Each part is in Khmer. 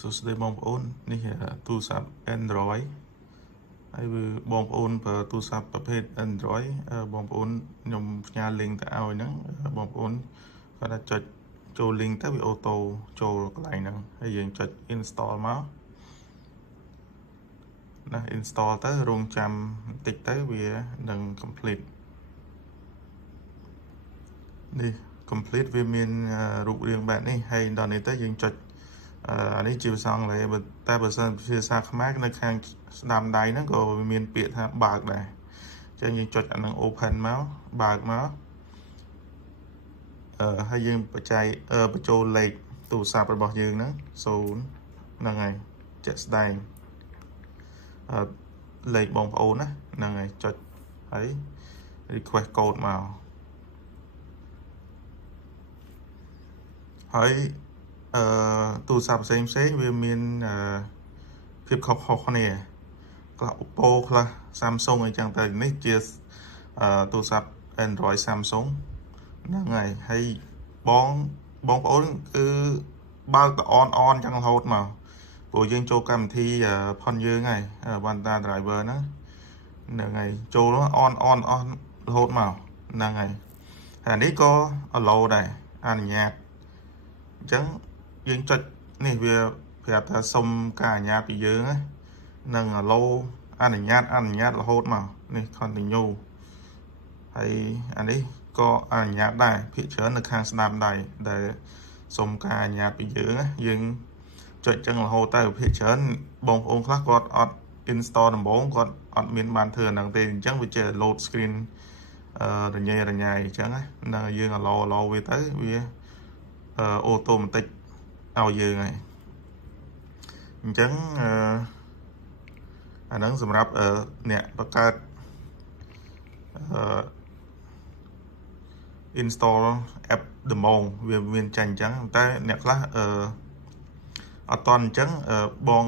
សួស្តីបងប្អូននេះទូរស័ព្ទ Android ហើយវាបងប្អូនប្រើទូរស័ព្ទប្រភេទ Android បងប្អូនខ្ញុំផ្ញើ link ទៅឲ្យហ្នឹងបងប្អូនគាត់ថាចុចចូល link ទៅវាអូតូចូលកន្លែងហ្នឹងហើយយើងចុច install មកណា install ទៅរងចាំបន្តិចទៅវានឹង complete នេះ complete វាមានរូបរាងបែបនេះហើយដល់នេះទៅយើងចុចអានេះជាភាសាអង់គ្លេសតែបើសិនភាសាខ្មែរនៅខាងស្ដាំដៃហ្នឹងក៏មានពាក្យថាបើកដែរអញ្ចឹងយើងចុចអានឹង open មកបើកមកហើយយើងបញ្ចូលលេខទូរស័ព្ទរបស់យើងហ្នឹង0ហ្នឹងហើយជាក់ស្ដែងលេខបងប្អូនណាហ្នឹងហើយចុចហើយ request code មកហើយទូរស័ព្ទផ្សេងវាមានភាពខុសៗគ្នាខ្លះ Oppo ខ្លះ Samsung អីចឹងទៅនេះជាទូរស័ព្ទ Android Samsung ហ្នឹងហើយបងប្អូនគឺបើកទៅ on ចឹងរហូតមកព្រោះយើងចូលកម្មវិធីផុនយើងហើយ Vanta driver ហ្នឹងហើយចូល on រហូតមកហ្នឹងហើយហើយនេះក៏ allow ដែរអនុញ្ញាតអញ្ចឹងយើងចុចនេះវាប្រាប់ថាសុំការអនុញ្ញាតពីយើងនឹង allow អនុញ្ញាតរហូតមកនេះ continue ហើយអានេះក៏អនុញ្ញាតដែរភាគច្រើននៅខាងស្ដាំដៃដែលសុំការអនុញ្ញាតពីយើងចុចចឹងរហូតទៅភាគច្រើនបងប្អូនខ្លះគាត់អត់ install ដំបូងគាត់អត់មានបានធ្វើអាហ្នឹងទេអញ្ចឹងវាចេះ load screen រញ៉េអញ្ចឹងណាយើង allow វាទៅវាអូតូម៉ាទិកឲ្យយើងហើយអញ្ចឹងអាហ្នឹងសម្រាប់អ្នកបង្កើតinstall app ដំបូងវាមានចាញ់អញ្ចឹងតែអ្នកខ្លះអត់តន់អញ្ចឹងបង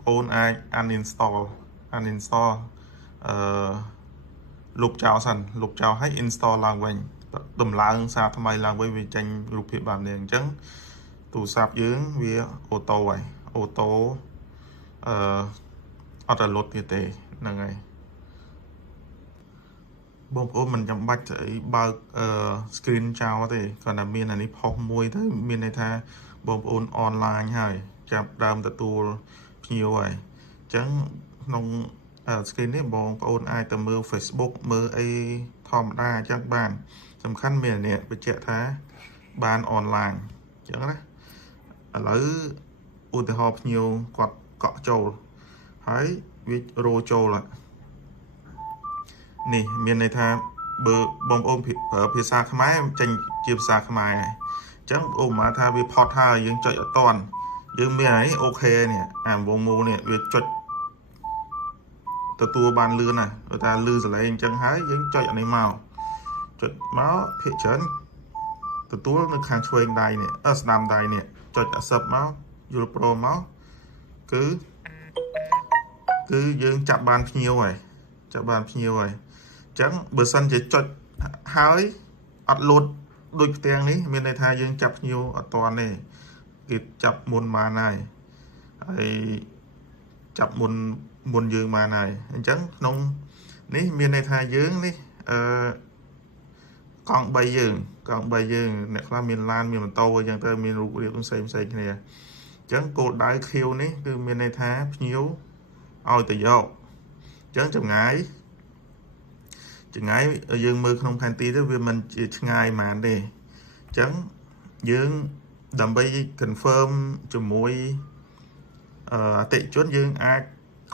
ប្អូនអាច uninstall លុបចោលសិនលុបចោលហើយ install ឡើងវិញដំឡើងសារថ្មីឡើងវិញវាចេញរូបភាពបែបនេះអញ្ចឹងទូរស័ព្ទយើងវាអូតូហើយអូតូអត់ឲ្យលុតទៀតទេហ្នឹងហើយបងប្អូនមិនចាំបាច់ស្អីបើកscreen ចោលទេគ្រាន់តែមានអានេះផុសមួយទៅមានន័យថាបងប្អូន online ហើយចាប់ដើមទទួលភ្ញៀវហើយអញ្ចឹងក្នុង screen នេះបងប្អូនអាចទៅមើល Facebook មើលអីធម្មតាអញ្ចឹងបានសំខាន់មាននេះបញ្ជាក់ថាបាន online អញ្ចឹងណាឥឡូវឧទាហរណ៍ភ្ញៀវគាត់កក់ចូលហើយវារោចូលនេះមានន័យថាបើបងប្អូនប្រើភាសាខ្មែរចេញជាភាសាខ្មែរហើយអញ្ចឹងឧបមាថាវាផុតហើយយើងចុចអត់តាន់យើងមានអីអូខេនេះអាវងមូលនេះវាចុចទទួលបានលឿនណាព្រោះថាលឺសលេងអញ្ចឹងហើយយើងចុចអានេះមកចុចមកភាគច្រើនទទួលនៅខាងឆ្វេងដៃនេះស្ដាំដៃនេះចុច accept មកយល់ Pro មកគឺយើងចាប់បានភ្ញៀវហើយអញ្ចឹងបើសិនជាចុចហើយអត់លោតដូចផ្ទាំងនេះមានន័យថាយើងចាប់ភ្ញៀវអត់តាន់ទេគេចាប់មុនបានហើយចាប់មុនយើងបានហើយអញ្ចឹងក្នុងនេះមានន័យថាយើងនេះកង់3យើងអ្នកខ្លះមានឡានមានម៉ូតូអញ្ចឹងទៅមានរូបរាងផ្សេងគ្នាអញ្ចឹងគោលដៅ Q នេះគឺមានន័យថាភ្ញៀវឲ្យទៅយកអញ្ចឹងចម្ងាយយើងមើលក្នុងផែនទីទៅវាមិនជាឆ្ងាយប៉ុន្មានទេអញ្ចឹងយើងដើម្បី confirm ជាមួយអតិថិជនយើងអាច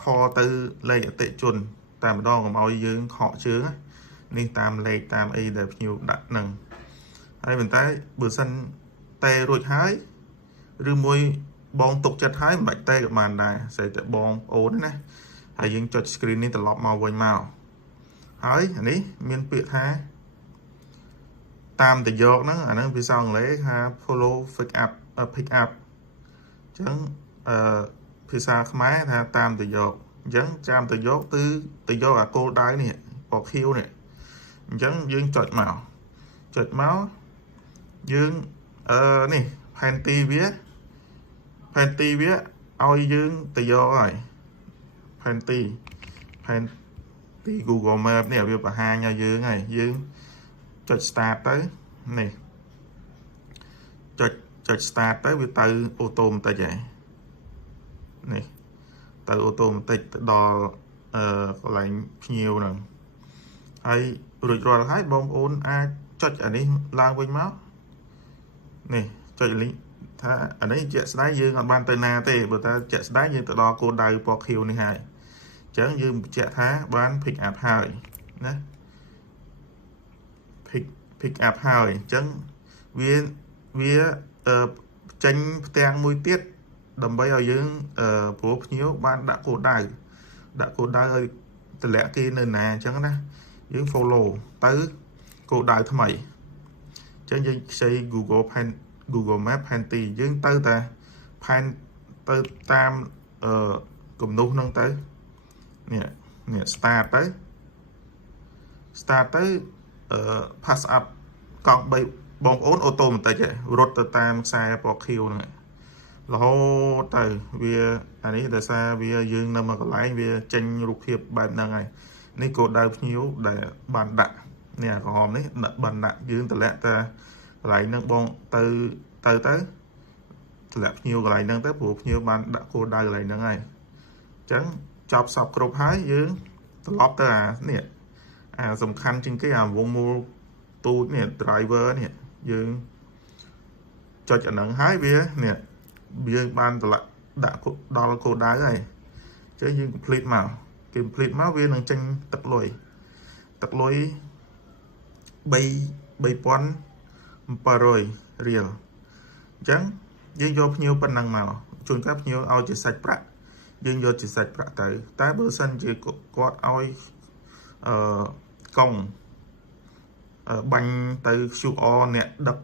ខលទៅលេខអតិថិជនតែម្ដងកុំឲ្យយើងខកជើងនេះតាមលេខតាមអីដែលភ្ញៀវដាក់ហ្នឹងហើយប៉ុន្តែបើសិនតែរួចហើយឬមួយបងទុកចិត្តហើយមិនបាច់តែក៏បានដែរស្អីតែបងប្អូនណាហើយយើងចុច screen នេះត្រឡប់មកវិញមកហើយអានេះមានពាក្យថាតាមទៅយកហ្នឹងអាហ្នឹងភាសាអង់គ្លេសថា follow pick up អញ្ចឹងភាសាខ្មែរថាតាមទៅយកអញ្ចឹងតាមទៅយកគឺទៅយកអាគោលដៅនេះពណ៌ខៀវនេះអញ្ចឹងយើងចុចមកយើងនេះផែនទីវា ឲ្យយើងទៅយកហើយផែនទី Google Map នេះវាបង្ហាញឲ្យយើងហើយយើងចុច start ទៅនេះចុច start ទៅវាទៅអូតូម៉ាទិកហើយនេះទៅអូតូម៉ាទិកទៅដល់កន្លែងភ្ញៀវហ្នឹងហើយរួចរាល់ហើយបងប្អូនអាចចុចអានេះឡើងវិញមកនេះចុចលីងថាអានេះជាក់ស្ដែងយើងអត់បានទៅណាទេបើតែជាក់ស្ដែងយើងទៅដល់គោលដៅពណ៌ខៀវនេះហើយអញ្ចឹងយើងបញ្ជាក់ថាបាន pick up ហើយណា pick up ហើយអញ្ចឹងវាចេញផ្ទាំងមួយទៀតដើម្បីឲ្យយើងព្រោះភ្ញៀវបានដាក់គោលដៅឲ្យតម្លាក់គេនៅណាអញ្ចឹងណាយើង follow ទៅគោលដៅថ្មីអញ្ចឹងយើងខ្ចី Google Map ផែនទីយើងទៅតែផែនទៅតាមគំនូសហ្នឹងទៅនេះ start ទៅpass up កង់3បងប្អូនអូតូម៉ាទិកហ៎រត់ទៅតាមខ្សែពណ៌ខៀវហ្នឹងរហូតទៅវាអានេះដោយសារវាយើងនៅមកកន្លែងវាចេញរូបភាពបែបហ្នឹងហើយនេះគោលដៅភ្ញៀវដែលបានដាក់នេះក្រហមនេះបានដាក់យើងតម្លាក់តែកន្លែងហ្នឹងបងទៅតម្លាក់ភ្ញៀវកន្លែងហ្នឹងទៅព្រោះភ្ញៀវបានដាក់គោលដៅកន្លែងហ្នឹងហើយអញ្ចឹងចប់សពគ្រប់ហើយយើងត្រឡប់ទៅអាសំខាន់ជាងគេអាវងមូលទូតនេះ driver នេះយើងចុចអាហ្នឹងហើយវានេះយើងបានតម្លាក់ដាក់ដល់គោលដៅហើយអញ្ចឹងយើង complete មកវានឹងចេញទឹកលុយ3700 រៀលអញ្ចឹងយើងយកភ្ញៀវប៉ុណ្ណឹងមកជួនកាលភ្ញៀវឲ្យជាសាច់ប្រាក់យើងយកជាសាច់ប្រាក់ទៅតែបើសិនជាគាត់ឲ្យកង់បាញ់ទៅ QR អ្នកដឹក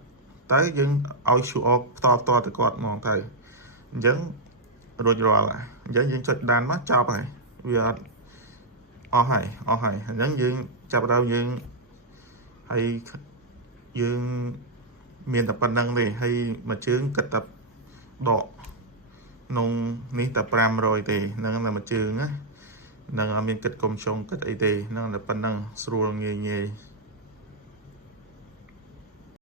ទៅយើងឲ្យ QR ផ្ទាល់ទៅគាត់ហ្មងទៅអញ្ចឹងរួចរាល់អញ្ចឹងយើងចុចដានមកចប់ហើយវាអត់អស់ហើយអញ្ចឹងយើងចាប់ដល់យើងហើយយើងមានតែប៉ុណ្្នឹងទេហើយមួយជើងគិតតែដកក្នុងនេះតែ500ទេហ្នឹងតែមួយជើងណានឹងអត់មានគិតកុំចុងគិតអីទេហ្នឹងតែប៉ុណ្្នឹងស្រួលងាយ